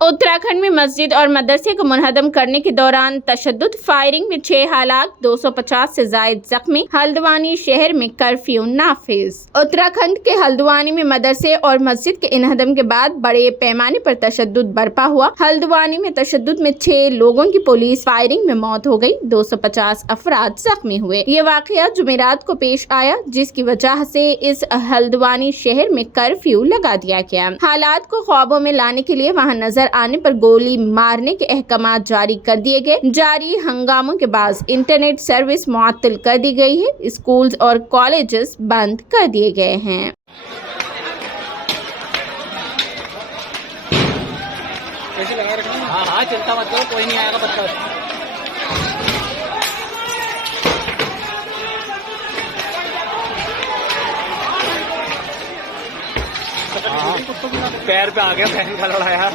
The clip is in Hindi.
उत्तराखंड में मस्जिद और मदरसे को मुनहदम करने के दौरान तशद्दुद फायरिंग में 6 हलाक, 250 से जायद जख्मी। हल्द्वानी शहर में कर्फ्यू नाफिज। उत्तराखंड के हल्द्वानी में मदरसे और मस्जिद के इन्हदम के बाद बड़े पैमाने पर तशद्दुद बरपा हुआ। हल्द्वानी में तशद्दुद में 6 लोगों की पुलिस फायरिंग में मौत हो गई, 250 अफराद जख्मी हुए। ये वाकया जुमेरात को पेश आया, जिसकी वजह से इस हल्द्वानी शहर में कर्फ्यू लगा दिया गया। हालात को ख्वाबों में लाने के लिए वहाँ नजर आने पर गोली मारने के अहकाम जारी कर दिए गए। जारी हंगामों के बाद इंटरनेट सर्विस मुअत्तल कर दी गई है। स्कूल्स और कॉलेजेस बंद कर दिए गए हैं। हाँ चिंता मत करो, कोई नहीं आएगा बच्चा। पैर पे आ गया, फैन का लड़ाया।